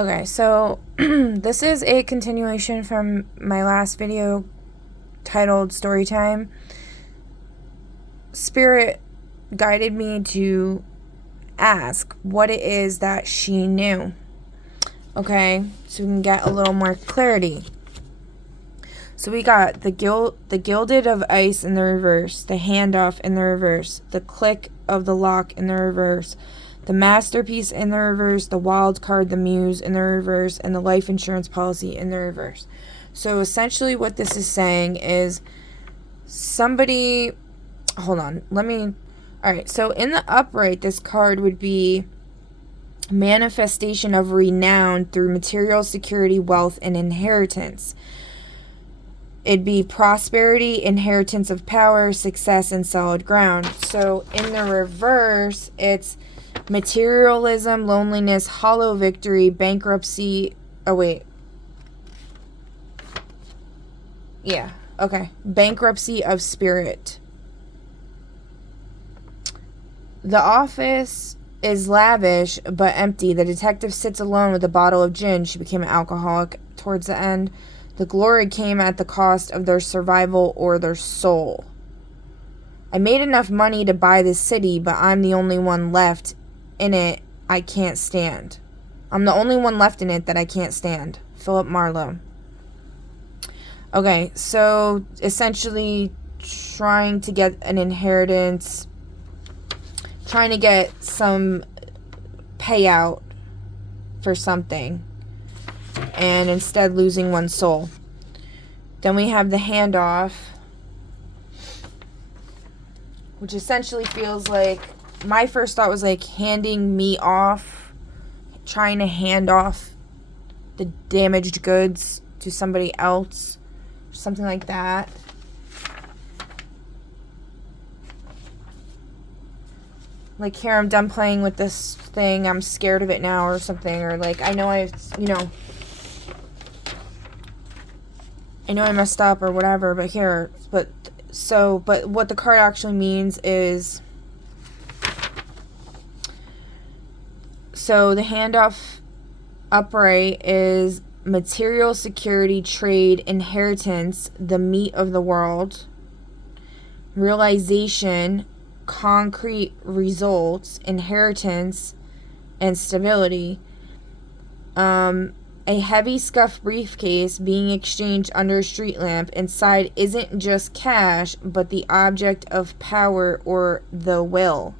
Okay, so this is a continuation from my last video titled Storytime. Spirit guided me to ask what it is that she knew. Okay, so we can get a little more clarity. So we got the gilded of ice in the reverse, the handoff in the reverse, the click of the lock in the reverse, the masterpiece in the reverse, the wild card, the muse in the reverse, and the life insurance policy in the reverse. So essentially what this is saying is somebody, hold on, alright, so in the upright, this card would be manifestation of renown through material security, wealth, and inheritance. It'd be prosperity, inheritance of power, success, and solid ground. So in the reverse, it's materialism, loneliness, hollow victory, bankruptcy. Oh, wait. Yeah, okay. Bankruptcy of spirit. The office is lavish but empty. The detective sits alone with a bottle of gin. She became an alcoholic towards the end. The glory came at the cost of their survival or their soul. I made enough money to buy this city, but I'm the only one left in it I can't stand. I'm the only one left in it that I can't stand. Philip Marlowe. Okay, so essentially trying to get an inheritance, trying to get some payout for something, and instead losing one's soul. Then we have the handoff, which essentially feels like, my first thought was like handing me off, trying to hand off the damaged goods to somebody else, something like that. Like, here, I'm done playing with this thing, I'm scared of it now, or something, or like, I know I messed up or whatever, but here, but what the card actually means is, so the handoff upright is material security, trade, inheritance, the meat of the world, realization, concrete results, inheritance, and stability. A heavy scuffed briefcase being exchanged under a street lamp. Inside isn't just cash, but the object of power or the will.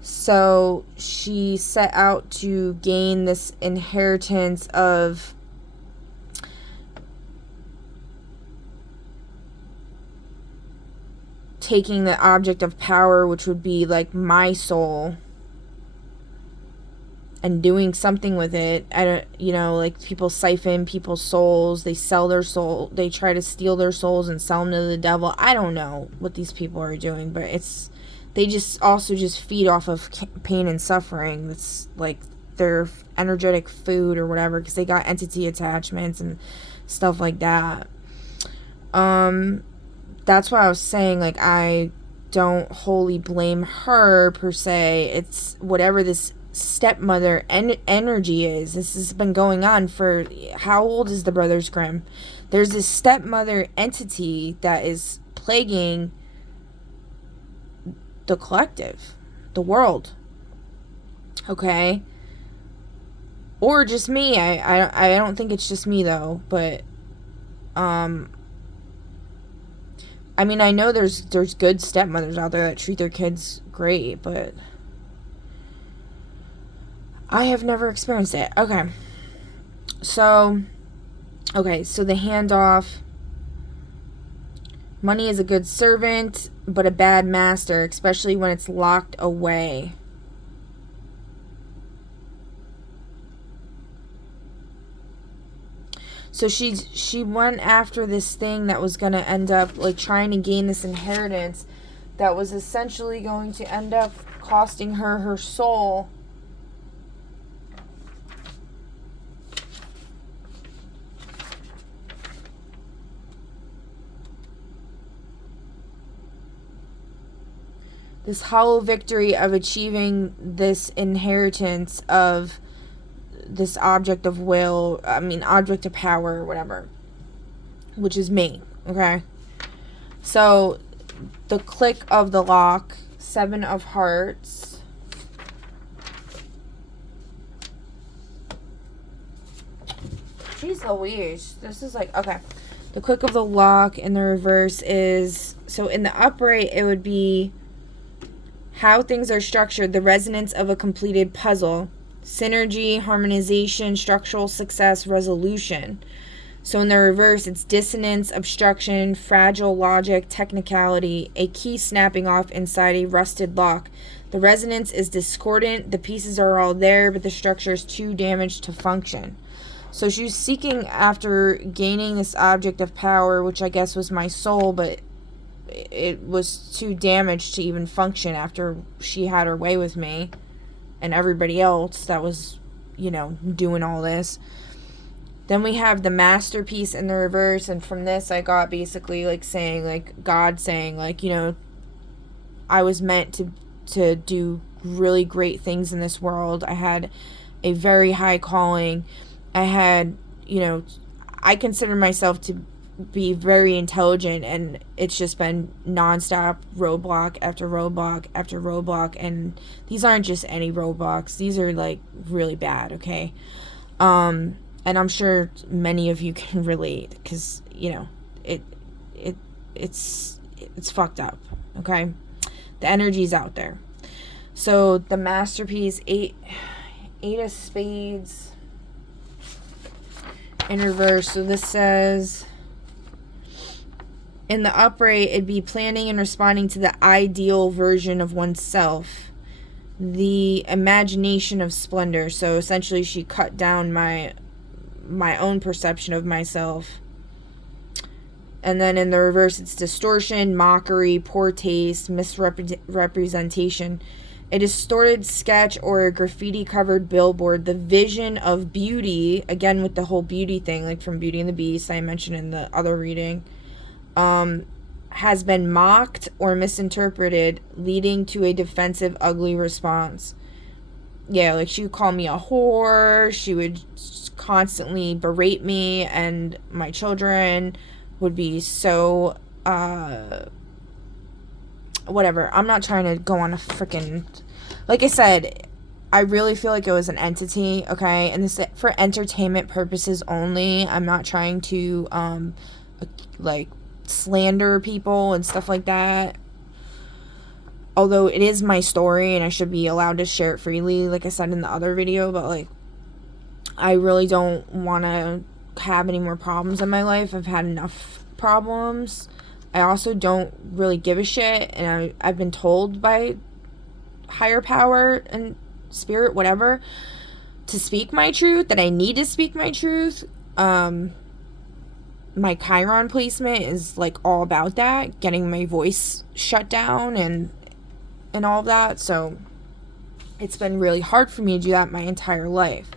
So she set out to gain this inheritance of taking the object of power, which would be like my soul, and doing something with it. I don't, like people siphon people's souls, they sell their soul, they try to steal their souls and sell them to the devil. I don't know what these people are doing, but they just also just feed off of pain and suffering. That's like their energetic food or whatever, because they got entity attachments and stuff like that. That's why I was saying, like, I don't wholly blame her per se. It's whatever this stepmother energy is. This has been going on for, how old is the Brothers Grimm? There's this stepmother entity that is plaguing the collective, the world. Okay, or just me. I don't think it's just me though, but I mean, I know there's good stepmothers out there that treat their kids great, but I have never experienced it. Okay, so the handoff. Money is a good servant, but a bad master, especially when it's locked away. So she went after this thing that was going to end up, like, trying to gain this inheritance that was essentially going to end up costing her her soul. This hollow victory of achieving this inheritance of this object of will, object of power or whatever, which is me, okay? So, the click of the lock, 7 of Hearts. Jeez Louise, this is like, okay. The click of the lock in the reverse is, so in the upright, it would be how things are structured, the resonance of a completed puzzle, synergy, harmonization, structural success, resolution. So in the reverse, it's dissonance, obstruction, fragile logic, technicality, a key snapping off inside a rusted lock. The resonance is discordant, the pieces are all there, but the structure is too damaged to function. So she was seeking after gaining this object of power, which I guess was my soul, but it was too damaged to even function after she had her way with me and everybody else that was, doing all this. Then we have the masterpiece in the reverse, and from this I got basically like saying, like God saying, like, I was meant to do really great things in this world. I had a very high calling. I had, I consider myself to be very intelligent, and it's just been nonstop roadblock after roadblock after roadblock, and these aren't just any roadblocks. These are like really bad, okay? And I'm sure many of you can relate, because it's fucked up, okay? The energy's out there. So the masterpiece, eight of spades in reverse. So this says, in the upright, it'd be planning and responding to the ideal version of oneself, the imagination of splendor. So essentially she cut down my own perception of myself. And then in the reverse, it's distortion, mockery, poor taste, misrepresentation, a distorted sketch or a graffiti covered billboard, the vision of beauty, again with the whole beauty thing, like from Beauty and the Beast I mentioned in the other reading, has been mocked or misinterpreted, leading to a defensive, ugly response. Yeah, like she would call me a whore, she would constantly berate me, and my children would be so, whatever. I'm not trying to go on a freaking, like I said, I really feel like it was an entity, okay, and this for entertainment purposes only. I'm not trying to, like, slander people and stuff like that, although it is my story and I should be allowed to share it freely, like I said in the other video. But like, I really don't want to have any more problems in my life. I've had enough problems. I also don't really give a shit, and I've been told by higher power and spirit, whatever, to speak my truth, that I need to speak my truth. My Chiron placement is like all about that, getting my voice shut down and all of that. So it's been really hard for me to do that my entire life.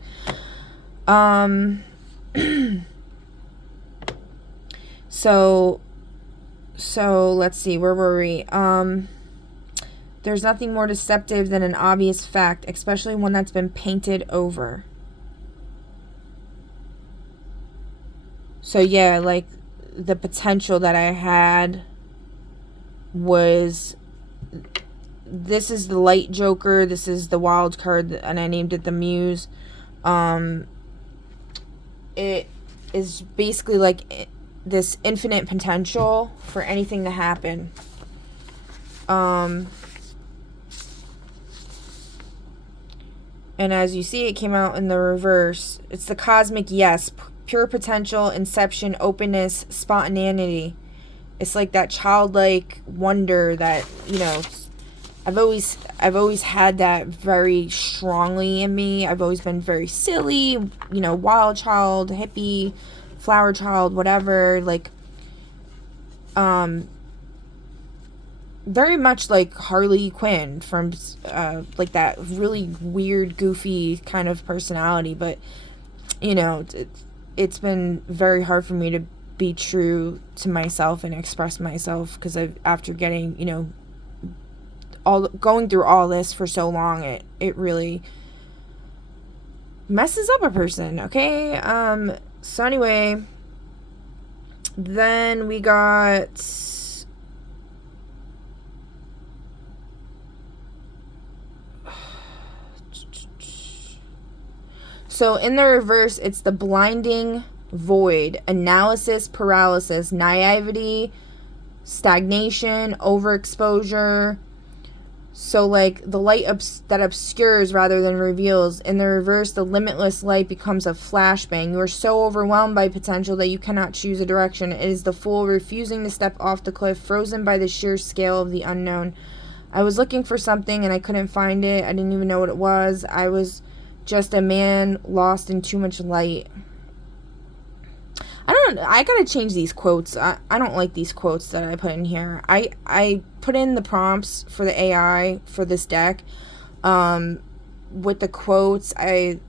So let's see, where were we? There's nothing more deceptive than an obvious fact, especially one that's been painted over. So yeah, like the potential that I had was, this is the light joker, this is the wild card, and I named it the muse. It is basically like this infinite potential for anything to happen. And as you see, it came out in the reverse. It's the cosmic yes, pure potential, inception, openness, spontaneity. It's like that childlike wonder that, I've always had that very strongly in me. I've always been very silly, wild child, hippie, flower child, whatever, like, very much like Harley Quinn from, like that really weird, goofy kind of personality. But, it's been very hard for me to be true to myself and express myself, because after getting, going through all this for so long, it really messes up a person, okay? So anyway, then we got... So in the reverse, it's the blinding void, analysis paralysis, naivety, stagnation, overexposure. So like the light that obscures rather than reveals. In the reverse, the limitless light becomes a flashbang. You are so overwhelmed by potential that you cannot choose a direction. It is the fool refusing to step off the cliff, frozen by the sheer scale of the unknown. I was looking for something and I couldn't find it. I didn't even know what it was. I was just a man lost in too much light. I gotta change these quotes. I don't like these quotes that I put in here. I put in the prompts for the AI for this deck. With the quotes, I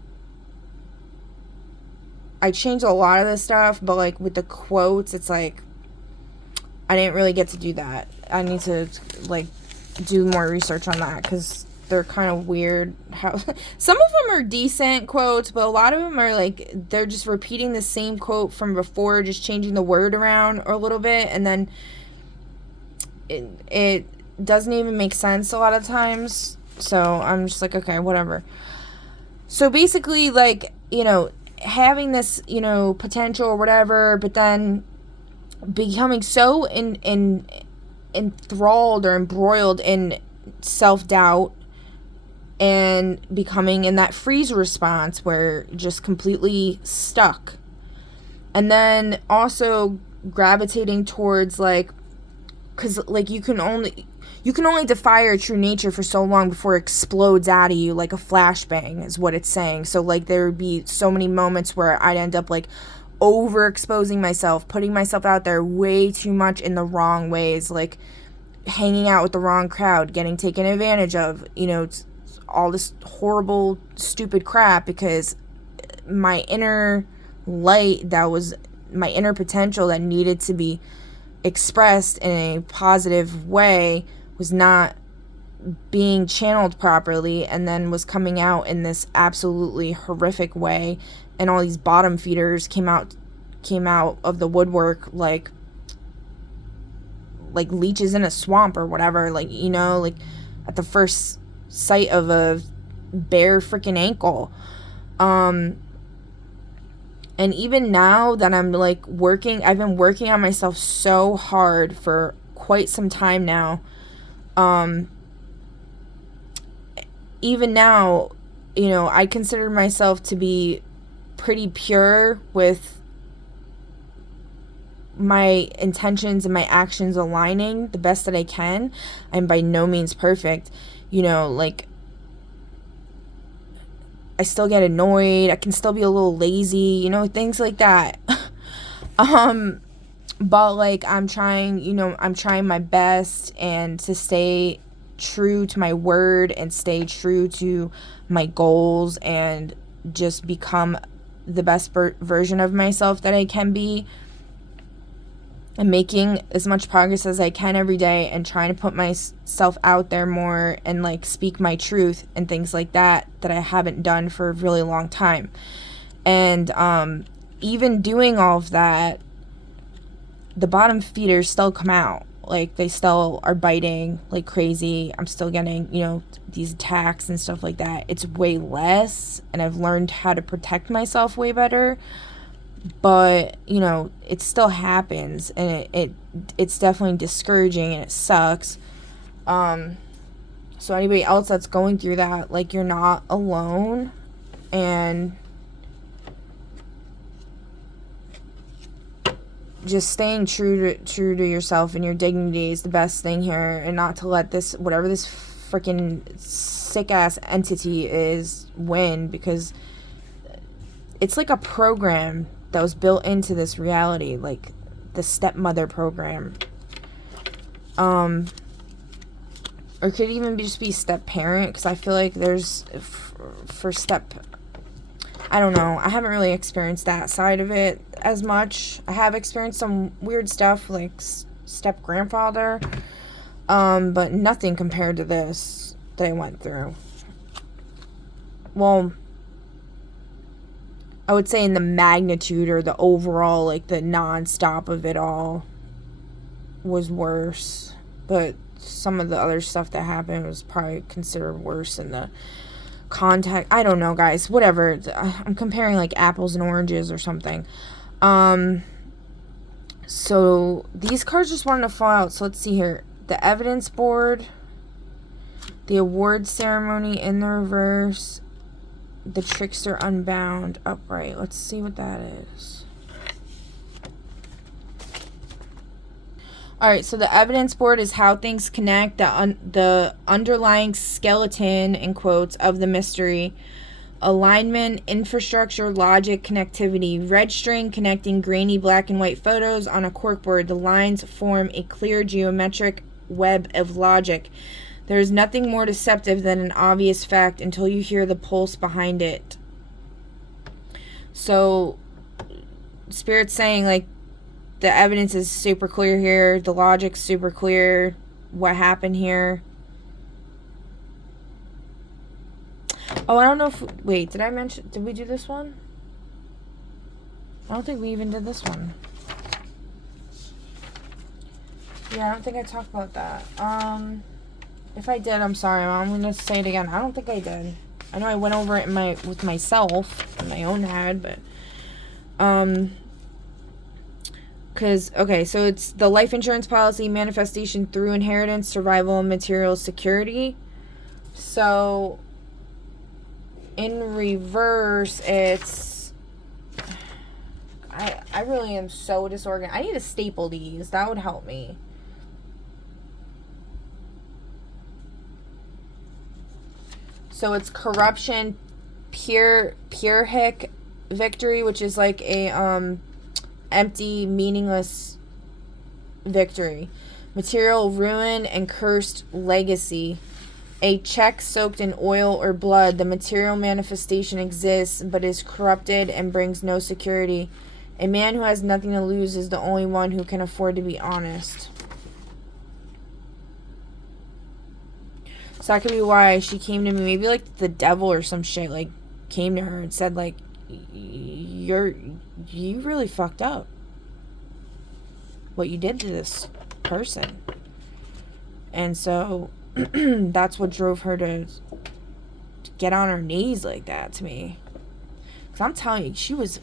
changed a lot of this stuff, but like with the quotes, it's like I didn't really get to do that. I need to like do more research on that because they're kind of weird. How some of them are decent quotes, but a lot of them are like they're just repeating the same quote from before, just changing the word around a little bit, and then it doesn't even make sense a lot of times. So I'm just like, okay, whatever. So basically, like, you know, having this, you know, potential or whatever, but then becoming so enthralled or embroiled in self-doubt and becoming in that freeze response where just completely stuck. And then also gravitating towards like, because like you can only defy your true nature for so long before it explodes out of you like a flashbang is what it's saying. So like there would be so many moments where I'd end up like overexposing myself, putting myself out there way too much in the wrong ways, like hanging out with the wrong crowd, getting taken advantage of, you know, all this horrible, stupid crap because my inner light, that was my inner potential that needed to be expressed in a positive way, was not being channeled properly, and then was coming out in this absolutely horrific way, and all these bottom feeders came out of the woodwork like leeches in a swamp or whatever, like, you know, like at the first sight of a bare freaking ankle. And even now that I'm like I've been working on myself so hard for quite some time now. Even now, you know, I consider myself to be pretty pure with my intentions and my actions aligning the best that I can. I'm by no means perfect. You know, like, I still get annoyed. I can still be a little lazy, you know, things like that. But, like, I'm trying my best and to stay true to my word and stay true to my goals and just become the best version of myself that I can be. And making as much progress as I can every day and trying to put myself out there more and like speak my truth and things like that I haven't done for a really long time. And even doing all of that, the bottom feeders still come out. Like, they still are biting like crazy. I'm still getting, you know, these attacks and stuff like that. It's way less, and I've learned how to protect myself way better. But, you know, it still happens, and it's definitely discouraging, and it sucks. So anybody else that's going through that, like, you're not alone, and just staying true to yourself and your dignity is the best thing here, and not to let this, whatever this freaking sick-ass entity is, win, because it's like a program that was built into this reality, like the stepmother program. Or it could even just be step parent, because I feel like there's, for step, I don't know, I haven't really experienced that side of it as much. I have experienced some weird stuff, like step grandfather, but nothing compared to this that I went through. Well, I would say in the magnitude or the overall, like the non-stop of it all was worse. But some of the other stuff that happened was probably considered worse in the contact. I don't know, guys. Whatever. I'm comparing like apples and oranges or something. So these cards just wanted to fall out. So let's see here. The evidence board, the award ceremony in the reverse, the trickster unbound upright. Let's see what that is. All right, so the evidence board is how things connect, the underlying skeleton, in quotes, of the mystery. Alignment, infrastructure, logic, connectivity. Red string connecting grainy black and white photos on a corkboard. The lines form a clear geometric web of logic. There is nothing more deceptive than an obvious fact until you hear the pulse behind it. So, Spirit's saying, like, the evidence is super clear here. The logic's super clear. What happened here? Oh, I don't know if... Wait, did we do this one? I don't think we even did this one. Yeah, I don't think I talked about that. If I did, I'm sorry. I'm going to say it again. I don't think I did. I know I went over it with myself in my own head, but... Because, okay, so it's the life insurance policy, manifestation through inheritance, survival, and material security. So... in reverse, it's... I really am so disorganized. I need to staple these. That would help me. So it's corruption, Pyrrhic victory, which is like a empty, meaningless victory. Material ruin and cursed legacy. A check soaked in oil or blood. The material manifestation exists, but is corrupted and brings no security. A man who has nothing to lose is the only one who can afford to be honest. So that could be why she came to me. Maybe like the devil or some shit, like, came to her and said, like, you really fucked up. What you did to this person. And so... that's what drove her to get on her knees like that to me. Because I'm telling you, she was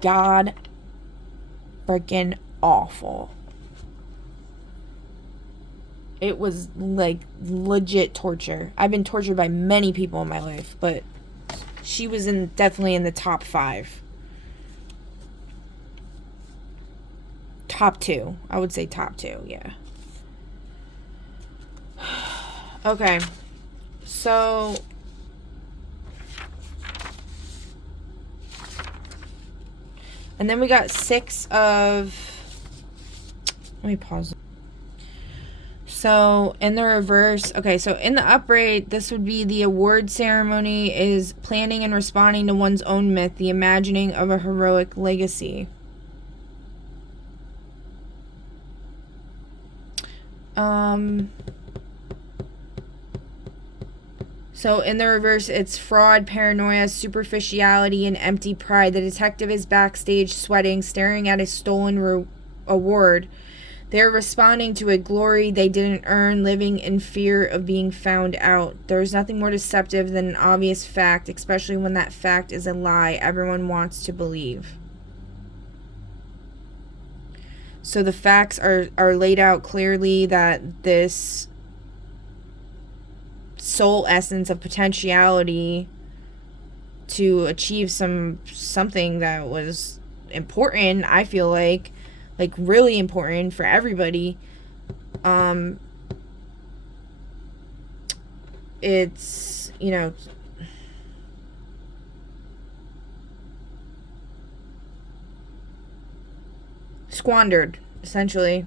god freaking awful. It was like legit torture. I've been tortured by many people in my life, but she was definitely in the top 5. Top 2. I would say top 2, yeah. Okay, so and then we got 6 of, let me pause. So in the reverse, okay, so in the upright, this would be the award ceremony is planning and responding to one's own myth, the imagining of a heroic legacy. So in the reverse, it's fraud, paranoia, superficiality, and empty pride. The detective is backstage sweating, staring at a stolen award. They're responding to a glory they didn't earn, living in fear of being found out. There's nothing more deceptive than an obvious fact, especially when that fact is a lie everyone wants to believe. So the facts are laid out clearly that this soul essence of potentiality to achieve something that was important, I feel like really important for everybody. It's, you know, squandered, essentially.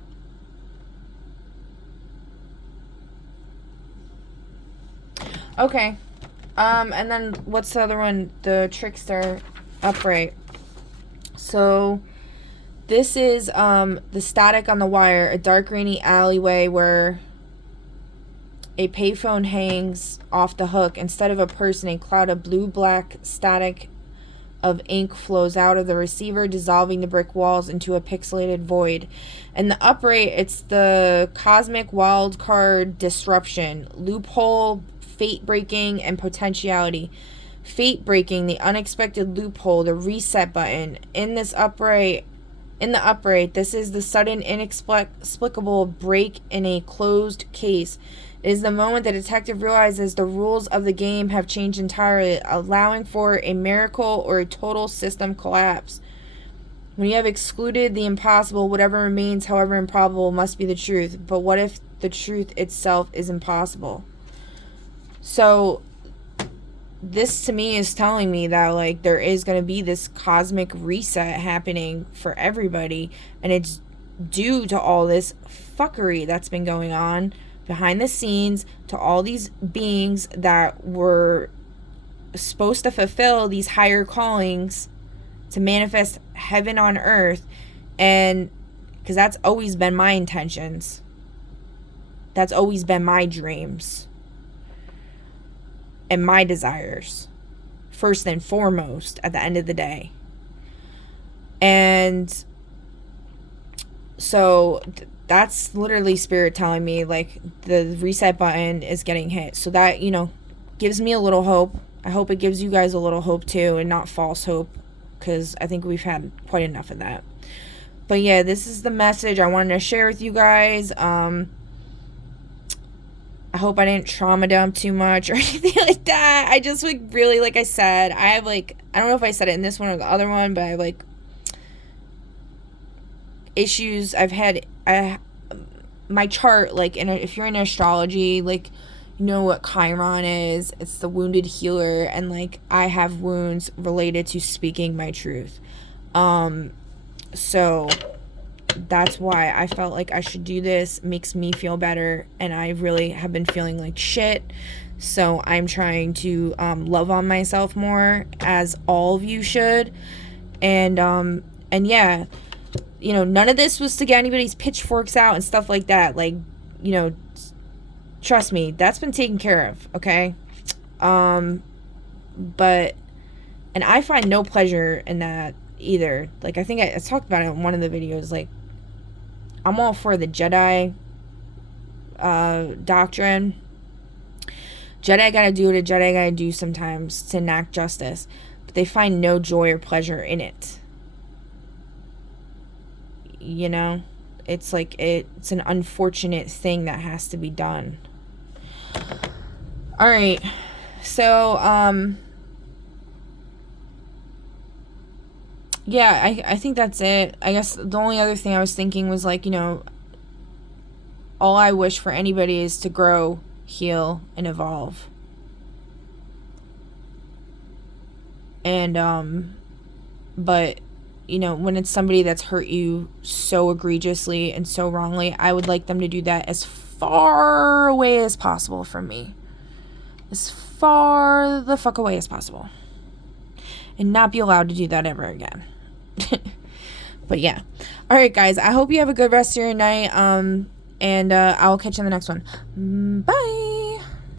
Okay. And then what's the other one? The trickster upright. So this is the static on the wire, a dark rainy alleyway where a payphone hangs off the hook. Instead of a person, a cloud of blue-black static of ink flows out of the receiver, dissolving the brick walls into a pixelated void. And the upright, it's the cosmic wild card disruption, loophole, fate breaking, and potentiality. Fate breaking, the unexpected loophole, the reset button. In the upright, this is the sudden, inexplicable break in a closed case. It is the moment the detective realizes the rules of the game have changed entirely, allowing for a miracle or a total system collapse. When you have excluded the impossible, whatever remains, however improbable, must be the truth. But what if the truth itself is impossible? So this to me is telling me that, like, there is going to be this cosmic reset happening for everybody, and it's due to all this fuckery that's been going on behind the scenes, to all these beings that were supposed to fulfill these higher callings to manifest heaven on earth. And because that's always been my intentions, that's always been my dreams and my desires, first and foremost, at the end of the day. And so that's literally spirit telling me, like, the reset button is getting hit. So that, you know, gives me a little hope. I hope it gives you guys a little hope too, and not false hope, because I think we've had quite enough of that. But yeah, this is the message I wanted to share with you guys. I hope I didn't trauma dump too much or anything like that. I just, like, really, like I said, I have, like, I don't know if I said it in this one or the other one, but I have, like, issues. My chart, like, if you're in astrology, like, you know what Chiron is. It's the wounded healer, and, like, I have wounds related to speaking my truth. So that's why I felt like I should do this. It makes me feel better, and I really have been feeling like shit. So I'm trying to love on myself more, as all of you should. And yeah, you know, none of this was to get anybody's pitchforks out and stuff like that. Like, you know, trust me, that's been taken care of, okay? But, and I find no pleasure in that either. Like, I think I talked about it in one of the videos. Like, I'm all for the Jedi doctrine. Jedi gotta do what a Jedi gotta do sometimes to enact justice, but they find no joy or pleasure in it. You know, it's like, it's an unfortunate thing that has to be done. All right, so yeah, I think that's it. I guess the only other thing I was thinking was, like, you know, all I wish for anybody is to grow, heal, and evolve. And but, you know, when it's somebody that's hurt you so egregiously and so wrongly, I would like them to do that as far away as possible from me. As far the fuck away as possible. And not be allowed to do that ever again. But yeah. Alright, guys. I hope you have a good rest of your night. And I'll catch you in the next one. Bye.